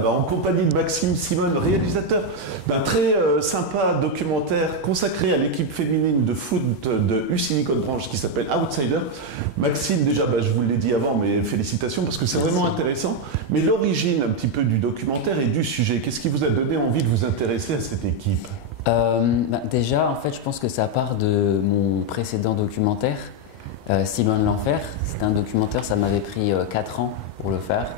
Alors, en compagnie de Maxime Simone, réalisateur d'un très sympa documentaire consacré à l'équipe féminine de foot de UCI Côte-Branche qui s'appelle Outsider. Maxime, déjà, je vous l'ai dit avant, mais félicitations parce que c'est vraiment intéressant. Mais l'origine un petit peu du documentaire et du sujet, qu'est-ce qui vous a donné envie de vous intéresser à cette équipe? Déjà, en fait, je pense que ça part de mon précédent documentaire, Si loin de l'enfer. C'était un documentaire, ça m'avait pris 4 ans pour le faire.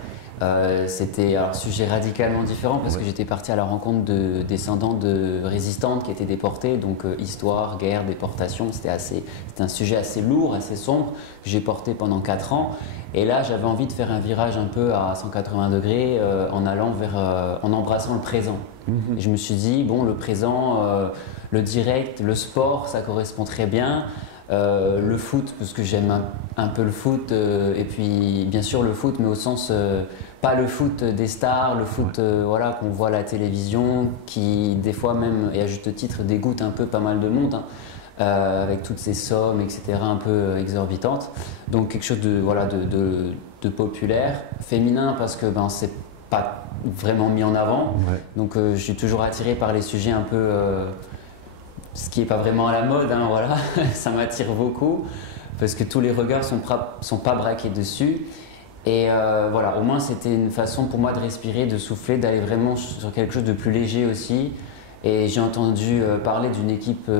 C'était un sujet radicalement différent parce que j'étais parti à la rencontre de descendants de résistantes qui étaient déportées, donc histoire, guerre, déportation, c'était un sujet assez lourd, assez sombre, que j'ai porté pendant 4 ans. Et là, j'avais envie de faire un virage un peu à 180 degrés en embrassant le présent. Et je me suis dit, bon, le présent, le direct, le sport, ça correspond très bien. Le foot, parce que j'aime un peu le foot, et puis bien sûr le foot, mais au sens, pas le foot des stars, le foot voilà, qu'on voit à la télévision, qui des fois même, et à juste titre, dégoûte un peu pas mal de monde, hein, avec toutes ces sommes, etc., un peu exorbitantes. Donc quelque chose de populaire, féminin, parce que c'est pas vraiment mis en avant. Donc je suis toujours attiré par les sujets un peu... ce qui n'est pas vraiment à la mode, hein, voilà. Ça m'attire beaucoup parce que tous les regards sont pas braqués dessus. Et voilà, au moins c'était une façon pour moi de respirer, de souffler, d'aller vraiment sur quelque chose de plus léger aussi. Et j'ai entendu parler d'une équipe,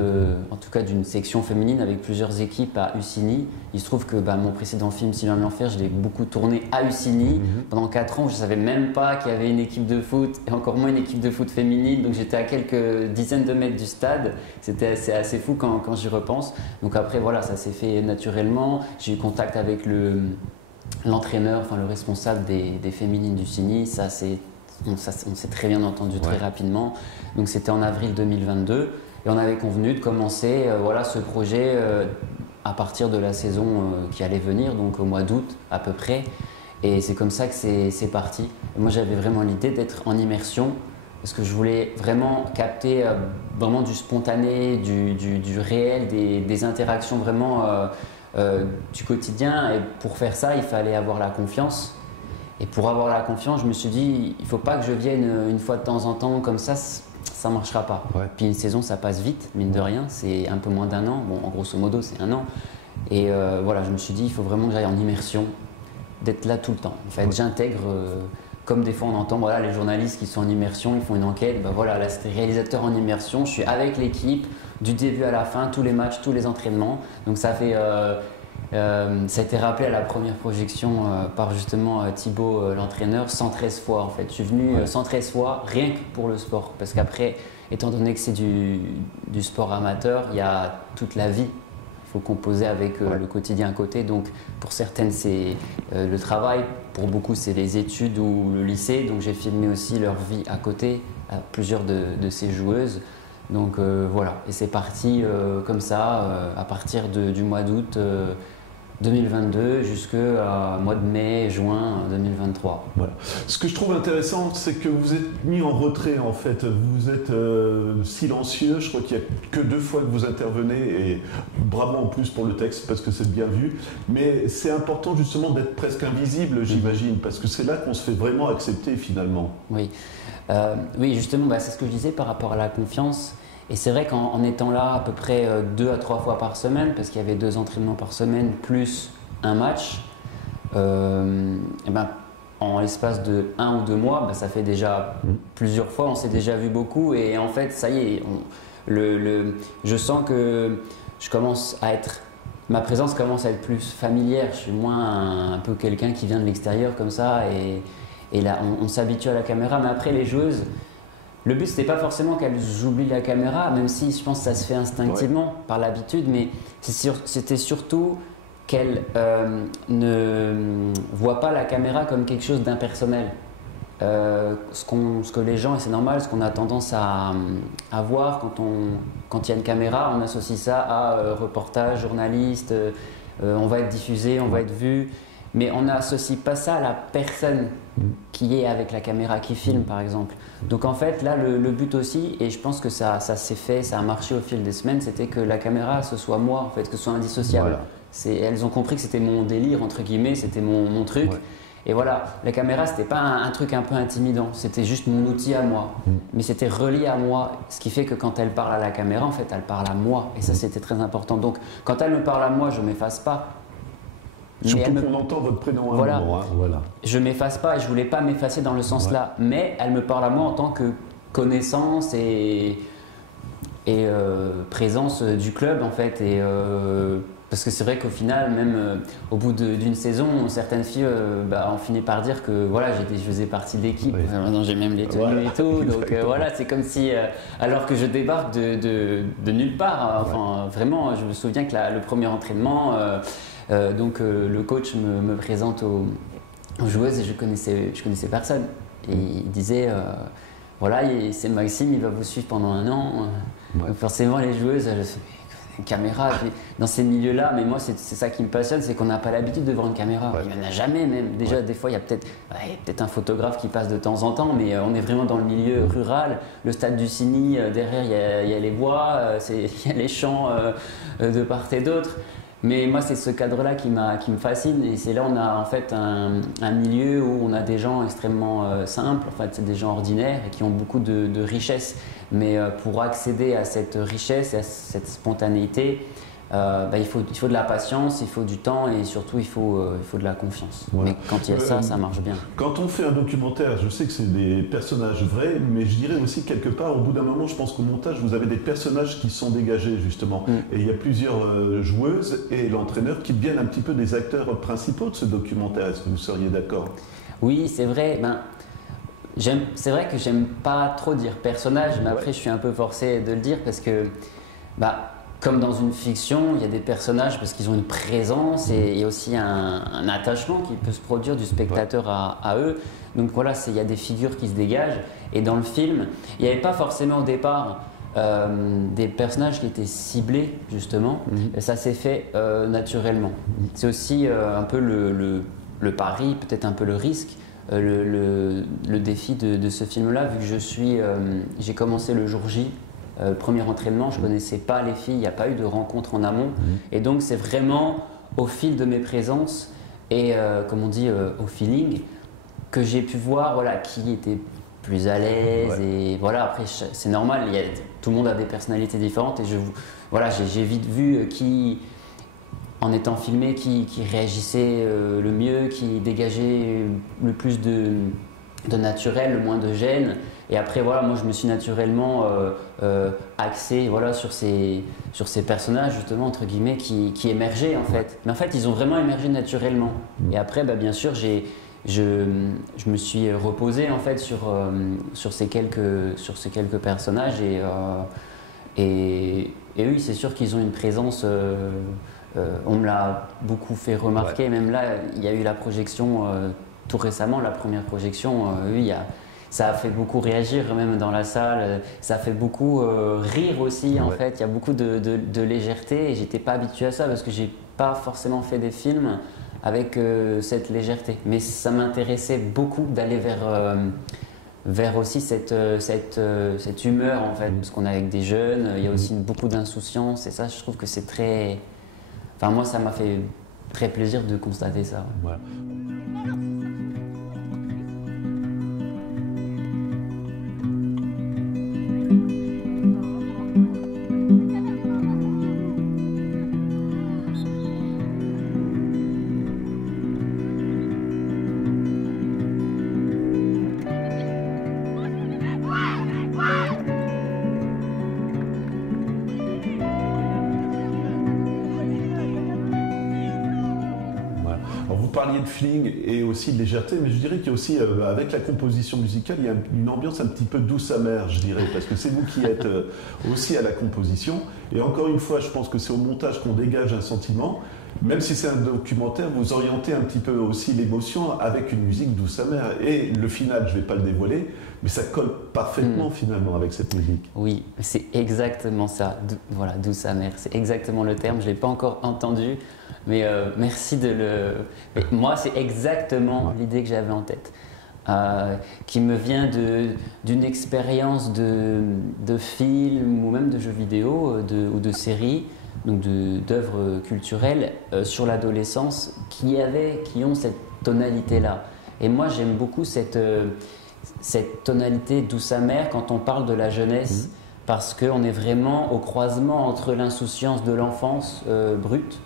en tout cas d'une section féminine avec plusieurs équipes à Ucigny. Il se trouve que mon précédent film, Si loin de l'enfer, je l'ai beaucoup tourné à Ucigny. Pendant 4 ans, je ne savais même pas qu'il y avait une équipe de foot, et encore moins une équipe de foot féminine. Donc j'étais à quelques dizaines de mètres du stade. C'était assez fou quand j'y repense. Donc après, voilà, ça s'est fait naturellement. J'ai eu contact avec l'entraîneur, enfin le responsable des féminines d'Ucigny. On s'est très bien entendu très rapidement. Donc c'était en avril 2022 et on avait convenu de commencer ce projet à partir de la saison qui allait venir, donc au mois d'août à peu près. Et c'est comme ça que c'est parti. Et moi j'avais vraiment l'idée d'être en immersion parce que je voulais vraiment capter vraiment du spontané, du réel, des interactions vraiment du quotidien. Et pour faire ça, il fallait avoir la confiance. Et pour avoir la confiance, je me suis dit, il ne faut pas que je vienne une fois de temps en temps comme ça ne marchera pas. Puis une saison, ça passe vite, mine de rien, c'est un peu moins d'1 an, bon, en grosso modo, c'est 1 an. Et voilà, je me suis dit, il faut vraiment que j'aille en immersion, d'être là tout le temps. En fait, j'intègre, comme des fois on entend, voilà, les journalistes qui sont en immersion, ils font une enquête, voilà, là c'était réalisateur en immersion, je suis avec l'équipe, du début à la fin, tous les matchs, tous les entraînements. Donc ça fait... ça a été rappelé à la première projection par justement Thibaut, l'entraîneur, 113 fois en fait. Je suis venu 113 fois rien que pour le sport. Parce qu'après, étant donné que c'est du sport amateur, il y a toute la vie. Il faut composer avec le quotidien à côté. Donc pour certaines, c'est le travail. Pour beaucoup, c'est les études ou le lycée. Donc j'ai filmé aussi leur vie à côté, à plusieurs de ces joueuses. Donc voilà, et c'est parti comme ça à partir du mois d'août 2022 jusqu'au mois de mai, juin 2023. Voilà. Ce que je trouve intéressant, c'est que vous êtes mis en retrait en fait. Vous êtes silencieux. Je crois qu'il n'y a que 2 fois que vous intervenez et bravo en plus pour le texte parce que c'est bien vu. Mais c'est important justement d'être presque invisible, j'imagine, parce que c'est là qu'on se fait vraiment accepter finalement. Oui, oui justement, c'est ce que je disais par rapport à la confiance. Et c'est vrai qu'en étant là à peu près 2 à 3 fois par semaine, parce qu'il y avait 2 entraînements par semaine plus un match, en l'espace de 1 ou 2 mois, ça fait déjà plusieurs fois, on s'est déjà vu beaucoup et en fait ça y est, je sens que ma présence commence à être plus familière, je suis moins un peu quelqu'un qui vient de l'extérieur comme ça et là on s'habitue à la caméra, mais après les joueuses, le but, c'était pas forcément qu'elles oublient la caméra, même si je pense que ça se fait instinctivement par l'habitude, mais c'était surtout qu'elles ne voient pas la caméra comme quelque chose d'impersonnel. Ce que les gens, et c'est normal, ce qu'on a tendance à voir quand il y a une caméra, on associe ça à reportage, journaliste, on va être diffusé, on va être vu. Mais on n'associe pas ça à la personne qui est avec la caméra, qui filme par exemple. Donc en fait là le but aussi, et je pense que ça s'est fait, ça a marché au fil des semaines, c'était que la caméra ce soit moi en fait, que ce soit indissociable. Elles ont compris que c'était mon délire entre guillemets, c'était mon truc. Et voilà, la caméra, c'était pas un truc un peu intimidant, c'était juste mon outil à moi. Mais c'était relié à moi, ce qui fait que quand elle parle à la caméra, en fait, elle parle à moi. Et ça, c'était très important. Donc, quand elle me parle à moi, je ne m'efface pas. Surtout qu'on entend votre prénom à un moment. Hein, voilà. Je ne m'efface pas et je ne voulais pas m'effacer dans le sens là. Mais elle me parle à moi en tant que connaissance et présence du club, en fait. Parce que c'est vrai qu'au final, même au bout d'une saison, certaines filles ont fini par dire que voilà, je faisais partie de l'équipe. Oui. Maintenant, j'ai même les tenues et tout. Donc voilà, c'est comme si, alors que je débarque de nulle part. Enfin, vraiment, je me souviens que le premier entraînement, le coach me présente aux joueuses et je connaissais personne. Et il disait, voilà, c'est Maxime, il va vous suivre pendant 1 an. Donc forcément, les joueuses, une caméra, dans ces milieux-là, mais moi c'est ça qui me passionne, c'est qu'on n'a pas l'habitude de voir une caméra. Il n'y en a jamais même. Déjà des fois il y a peut-être un photographe qui passe de temps en temps, mais on est vraiment dans le milieu rural. Le stade du Cigny, derrière il y a les bois, il y a les champs de part et d'autre. Mais moi c'est ce cadre-là qui me fascine et c'est là on a en fait un milieu où on a des gens extrêmement simples, en fait c'est des gens ordinaires et qui ont beaucoup de richesses. Mais pour accéder à cette richesse et à cette spontanéité, il faut de la patience, il faut du temps et surtout il faut de la confiance. Voilà. Mais quand il y a ça marche bien. Quand on fait un documentaire, je sais que c'est des personnages vrais, mais je dirais aussi quelque part, au bout d'un moment, je pense qu'au montage, vous avez des personnages qui sont dégagés justement. Et il y a plusieurs joueuses et l'entraîneur qui deviennent un petit peu des acteurs principaux de ce documentaire. Est-ce que vous seriez d'accord? Oui, c'est vrai. C'est vrai que j'aime pas trop dire personnage, mais après je suis un peu forcé de le dire parce que, comme dans une fiction, il y a des personnages parce qu'ils ont une présence et il y a aussi un attachement qui peut se produire du spectateur à eux. Donc voilà, il y a des figures qui se dégagent. Et dans le film, il n'y avait pas forcément au départ des personnages qui étaient ciblés justement. Et ça s'est fait naturellement. C'est aussi un peu le pari, peut-être un peu le risque. Le défi de ce film-là, vu que j'ai commencé le jour J, premier entraînement, je ne connaissais pas les filles, il n'y a pas eu de rencontre en amont. Et donc c'est vraiment au fil de mes présences et comme on dit au feeling que j'ai pu voir qui était plus à l'aise. Et voilà, après c'est normal, tout le monde a des personnalités différentes et j'ai vite vu qui, en étant filmé, qui réagissait le mieux, qui dégageait le plus de naturel, le moins de gêne. Et après, voilà, moi je me suis naturellement axé sur ces personnages, justement, entre guillemets, qui émergeaient en fait. Mais en fait, ils ont vraiment émergé naturellement. Et après, bien sûr, je me suis reposé en fait sur ces quelques personnages. Et oui, c'est sûr qu'ils ont une présence. On me l'a beaucoup fait remarquer, même là, il y a eu la projection tout récemment, la première projection, ça a fait beaucoup réagir même dans la salle, ça a fait beaucoup rire aussi en fait, il y a beaucoup de légèreté et j'étais pas habitué à ça parce que j'ai pas forcément fait des films avec cette légèreté, mais ça m'intéressait beaucoup d'aller vers aussi cette humeur en fait, parce qu'on est avec des jeunes, il y a aussi beaucoup d'insouciance et ça je trouve que c'est très... Enfin, moi, ça m'a fait très plaisir de constater ça. Voilà. Parliez de feeling et aussi de légèreté, mais je dirais qu'il y a aussi, avec la composition musicale, il y a une ambiance un petit peu douce amère, je dirais, parce que c'est vous qui êtes aussi à la composition. Et encore une fois, je pense que c'est au montage qu'on dégage un sentiment. Même si c'est un documentaire, vous orientez un petit peu aussi l'émotion avec une musique douce amère. Et le final, je ne vais pas le dévoiler, mais ça colle parfaitement finalement avec cette musique. Oui, c'est exactement ça. Voilà, douce amère, c'est exactement le terme. Je ne l'ai pas encore entendu, mais merci de le... Mais moi, c'est exactement l'idée que j'avais en tête. Qui me vient d'une expérience de film ou même de jeux vidéo ou de séries, donc d'œuvres culturelles sur l'adolescence qui ont cette tonalité-là. Et moi, j'aime beaucoup cette tonalité douce-amère quand on parle de la jeunesse, parce qu'on est vraiment au croisement entre l'insouciance de l'enfance brute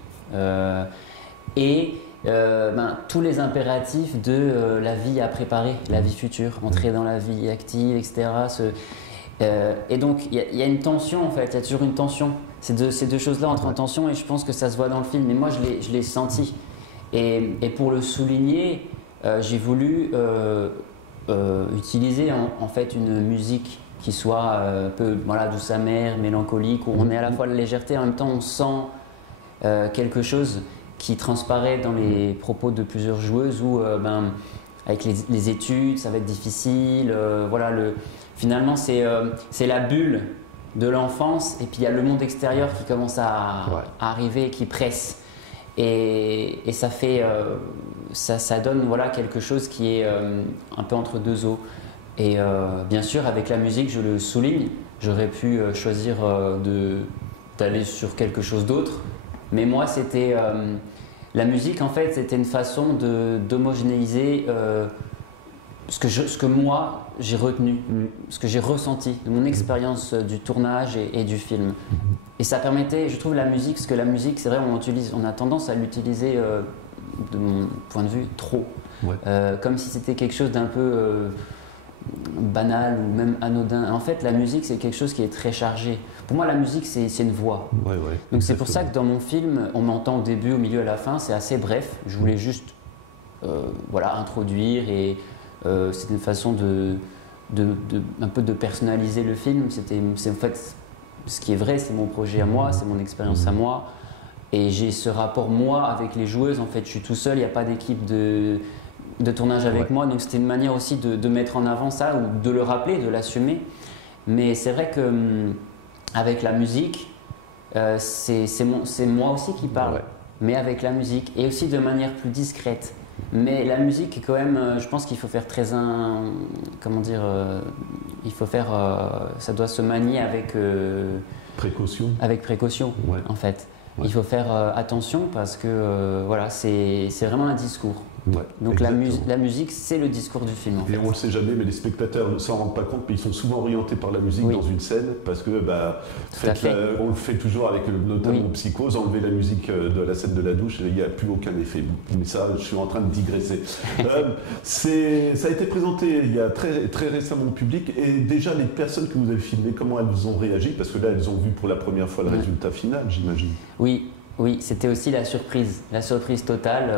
et tous les impératifs de la vie à préparer, la vie future, entrer dans la vie active, etc. Et donc, il y a une tension, en fait, il y a toujours une tension. Ces deux choses-là entrent en tension et je pense que ça se voit dans le film. Et moi, je l'ai senti. Et pour le souligner, j'ai voulu utiliser en fait une musique qui soit un peu douce amère, mélancolique, où on est à la fois la légèreté, en même temps on sent quelque chose qui transparaît dans les propos de plusieurs joueuses où avec les études, ça va être difficile. Finalement, c'est la bulle de l'enfance et puis il y a le monde extérieur qui commence à arriver et qui presse. Et ça fait, ça donne quelque chose qui est un peu entre deux eaux. Et bien sûr, avec la musique, je le souligne, j'aurais pu choisir d'aller sur quelque chose d'autre. Mais moi, c'était la musique, en fait, c'était une façon d'homogénéiser ce que moi j'ai retenu, ce que j'ai ressenti de mon expérience du tournage et du film. Et ça permettait, je trouve, la musique, parce que la musique, c'est vrai, on a tendance à l'utiliser, de mon point de vue, trop. Comme si c'était quelque chose d'un peu banal ou même anodin. En fait, la musique, c'est quelque chose qui est très chargé. Pour moi, la musique, c'est une voix. Donc c'est pour ça que dans mon film, on m'entend au début, au milieu, à la fin, c'est assez bref. Je voulais juste introduire et c'était une façon un peu de personnaliser le film. C'est en fait ce qui est vrai, c'est mon projet à moi, c'est mon expérience à moi. Et j'ai ce rapport, moi, avec les joueuses. En fait, je suis tout seul, il n'y a pas d'équipe de tournage avec moi. Donc, c'était une manière aussi de mettre en avant ça, ou de le rappeler, de l'assumer. Mais c'est vrai que avec la musique, c'est moi aussi qui parle, mais avec la musique. Et aussi de manière plus discrète. Mais la musique, quand même, je pense qu'il faut faire ça doit se manier avec précaution. Avec précaution, en fait. Il faut faire attention parce que c'est vraiment un discours. Donc la musique, c'est le discours du film. En fait. Et on ne le sait jamais, mais les spectateurs ne s'en rendent pas compte, mais ils sont souvent orientés par la musique dans une scène, parce que on le fait toujours avec notamment Psychose, enlever la musique de la scène de la douche, il n'y a plus aucun effet. Mais ça, je suis en train de digresser. Ça a été présenté il y a très, très récemment au public, et déjà les personnes que vous avez filmées, comment elles ont réagi? Parce que là, elles ont vu pour la première fois le résultat final, j'imagine. Oui, c'était aussi la surprise totale.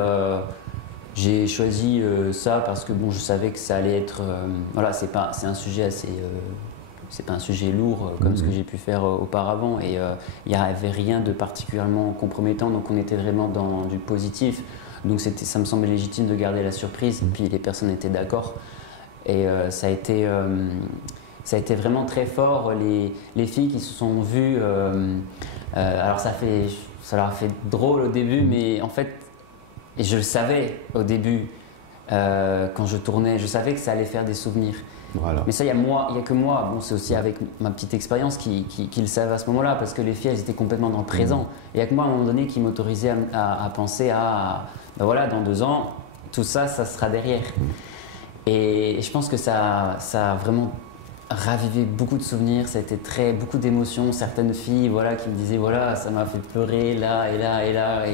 J'ai choisi ça parce que je savais que ça allait être... c'est un sujet assez... c'est pas un sujet lourd comme ce que j'ai pu faire auparavant et il n'y avait rien de particulièrement compromettant, donc on était vraiment dans du positif. Donc ça me semblait légitime de garder la surprise, et puis les personnes étaient d'accord. Et ça a été vraiment très fort. Les filles qui se sont vues... alors ça leur a fait drôle au début, mais en fait... Et je le savais au début, quand je tournais, je savais que ça allait faire des souvenirs. Mais ça, il n'y a que moi, c'est aussi avec ma petite expérience qui le savent à ce moment-là, parce que les filles, elles étaient complètement dans le présent. Et il n'y a que moi, à un moment donné, qui m'autorisait à penser dans 2 ans, tout ça, ça sera derrière. Et je pense que ça a vraiment ravivé beaucoup de souvenirs, ça a été beaucoup d'émotions. Certaines filles qui me disaient, ça m'a fait pleurer là et là et là.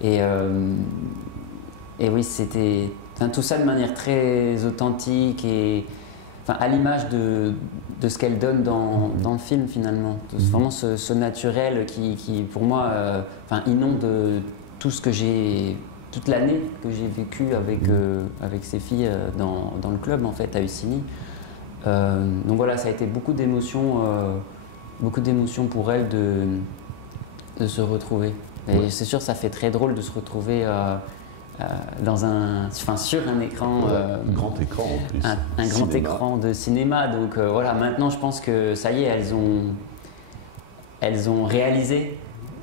Et oui, c'était tout ça de manière très authentique et à l'image de ce qu'elle donne dans le film finalement. Vraiment ce naturel qui pour moi inonde tout ce que toute l'année que j'ai vécu avec ces filles dans le club en fait à Ussini. Donc voilà, ça a été beaucoup d'émotions pour elles de se retrouver. Et c'est sûr, ça fait très drôle de se retrouver sur un écran. Grand écran en plus. Un grand écran de cinéma. Donc maintenant je pense que ça y est, elles ont réalisé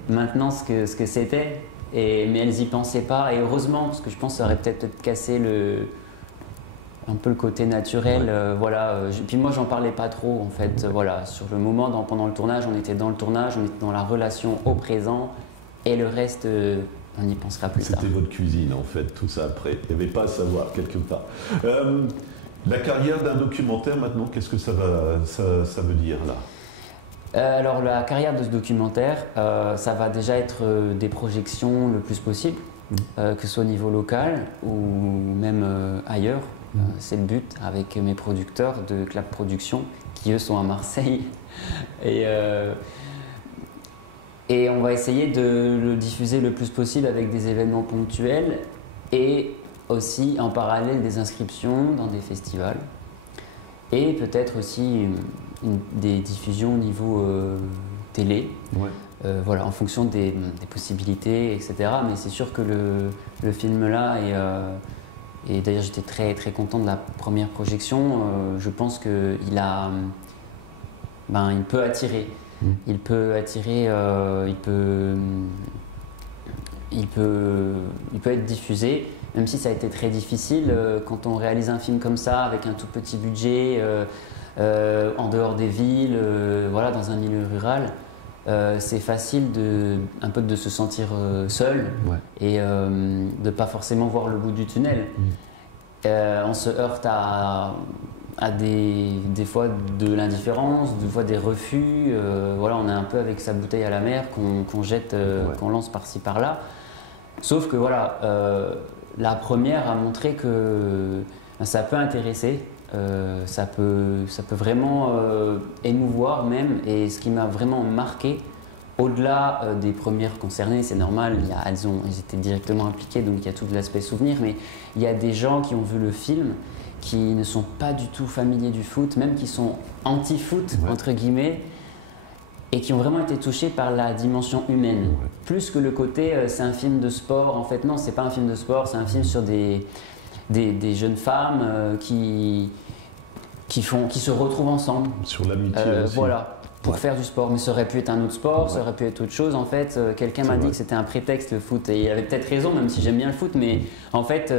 maintenant ce que c'était. Mais elles n'y pensaient pas. Et heureusement, parce que je pense que ça aurait peut-être cassé un peu le côté naturel. Puis moi, j'en parlais pas trop en fait. Sur le moment, pendant le tournage, on était dans le tournage, on était dans la relation au présent. Et le reste, on y pensera plus tard. C'était votre cuisine en fait, tout ça après. Il n'y avait pas à savoir quelque part. La carrière d'un documentaire maintenant, qu'est-ce que ça veut dire là? Alors la carrière de ce documentaire, ça va déjà être des projections le plus possible, que ce soit au niveau local ou même ailleurs. C'est le but avec mes producteurs de Clap Productions qui eux sont à Marseille. Et on va essayer de le diffuser le plus possible avec des événements ponctuels et aussi en parallèle des inscriptions dans des festivals. Et peut-être aussi des diffusions au niveau télé, voilà, en fonction des possibilités, etc. Mais c'est sûr que le film-là, et d'ailleurs j'étais très, très content de la première projection, je pense qu'il il peut attirer. Il peut attirer, il peut être diffusé, même si ça a été très difficile quand on réalise un film comme ça avec un tout petit budget, en dehors des villes, voilà, dans un milieu rural. C'est facile un peu de se sentir seul et de ne pas forcément voir le bout du tunnel. On se heurte à des fois de l'indifférence, des fois des refus. Voilà, on est un peu avec sa bouteille à la mer qu'on jette, qu'on lance par-ci par-là. Sauf que voilà, la première a montré que ça peut intéresser, ça peut vraiment émouvoir même. Et ce qui m'a vraiment marqué, au-delà des premières concernées, c'est normal, elles étaient directement impliquées, donc il y a tout l'aspect souvenir, mais il y a des gens qui ont vu le film qui ne sont pas du tout familiers du foot, même qui sont anti-foot, entre guillemets, et qui ont vraiment été touchés par la dimension humaine. Plus que le côté, c'est un film de sport, en fait, non, c'est pas un film de sport, c'est un film sur des jeunes femmes qui se retrouvent ensemble. Sur l'amitié aussi. Voilà. Pour faire du sport, mais ça aurait pu être un autre sport, ça aurait pu être autre chose. En fait, quelqu'un m'a dit que c'était un prétexte le foot, et il avait peut-être raison, même si j'aime bien le foot, mais en fait,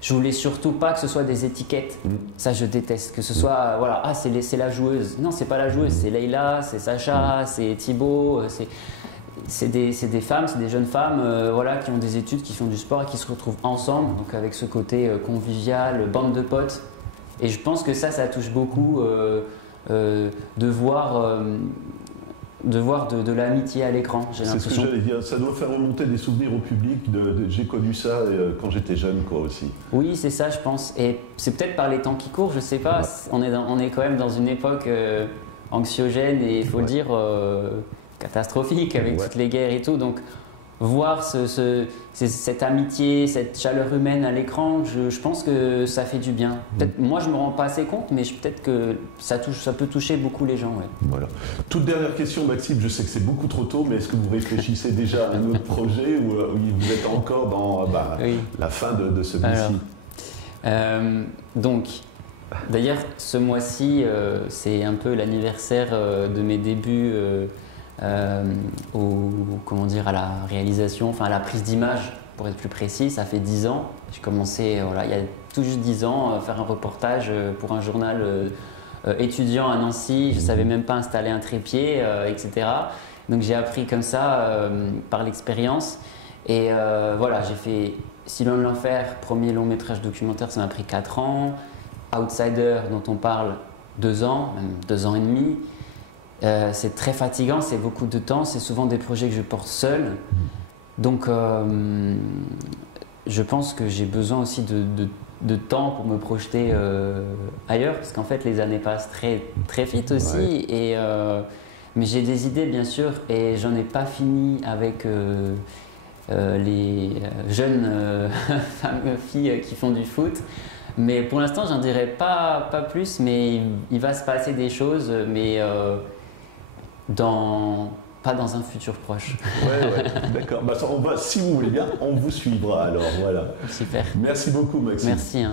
je voulais surtout pas que ce soit des étiquettes. Ça, je déteste. Que ce soit, voilà, c'est la joueuse. Non, c'est pas la joueuse, c'est Leïla, c'est Sacha, c'est Thibaut, c'est des femmes, c'est des jeunes femmes, voilà, qui ont des études, qui font du sport et qui se retrouvent ensemble, donc avec ce côté convivial, bande de potes. Et je pense que ça touche beaucoup. De voir de l'amitié à l'écran, j'ai l'impression. C'est ce que j'allais dire, ça doit faire remonter des souvenirs au public, j'ai connu ça quand j'étais jeune, quoi, aussi. Oui, c'est ça, je pense, et c'est peut-être par les temps qui courent, je sais pas, on est quand même dans une époque anxiogène et il faut le dire catastrophique avec toutes les guerres et tout, donc voir cette amitié, cette chaleur humaine à l'écran, je pense que ça fait du bien. Peut-être, moi, je ne me rends pas assez compte, mais peut-être que ça peut toucher beaucoup les gens. Voilà. Toute dernière question, Maxime, je sais que c'est beaucoup trop tôt, mais est-ce que vous réfléchissez déjà à un autre projet ou vous êtes encore dans la fin de celui-ci? Donc, d'ailleurs, ce mois-ci, c'est un peu l'anniversaire de mes débuts comment dire, à la réalisation, enfin à la prise d'image pour être plus précis. Ça fait 10 ans. J'ai commencé il y a tout juste 10 ans à faire un reportage pour un journal étudiant à Nancy. Je ne savais même pas installer un trépied, etc. Donc j'ai appris comme ça par l'expérience. Et voilà, j'ai fait Si l'on l'enfer, premier long métrage documentaire, ça m'a pris 4 ans. Outsider, dont on parle, 2 ans, même 2 ans et demi. C'est très fatigant, c'est beaucoup de temps, c'est souvent des projets que je porte seul. Donc je pense que j'ai besoin aussi de temps pour me projeter ailleurs, parce qu'en fait les années passent très, très vite aussi. Mais j'ai des idées bien sûr, et j'en ai pas fini avec les jeunes filles qui font du foot. Mais pour l'instant j'en dirais pas plus, mais il va se passer des choses, mais pas dans un futur proche. D'accord. Si vous voulez bien, on vous suivra alors, voilà. Super. Merci beaucoup, Maxime. Merci.